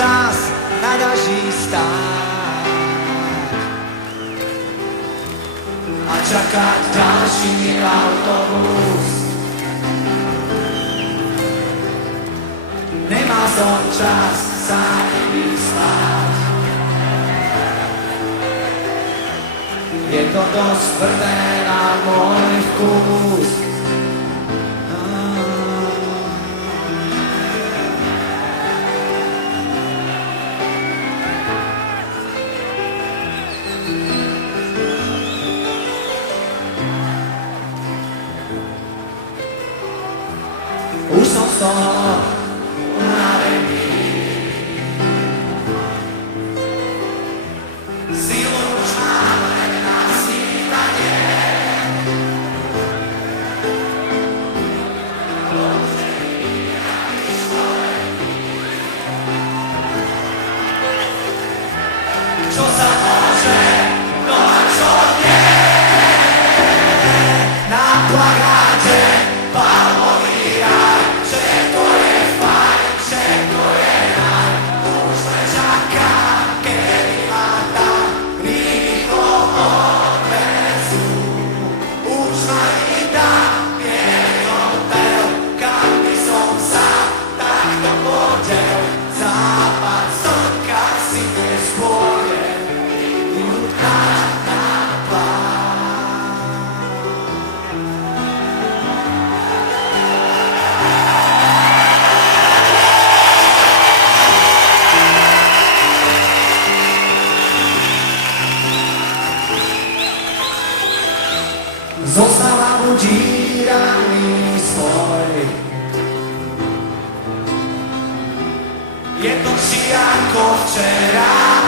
zás na daží stáť a čakať ďalší autobus. Nemal som čas sa ísť spať. Je to dosť tvrdé na môj vkus. Už som z toho unavený. Silu už mám len na snívanie. Čo sa môže, no a čo nie? Na plakáte palmový raj, všetko je fajn, všetko je raj. Už len čaká, kedy ma tam rýchlo odvezú. Už ma chytá bielý hotel, kam by som sa takto podel. Západ slnka si dnes pôjde, ľudka na pláž. Zostáva budí ranný svoj. Je to či ako včera.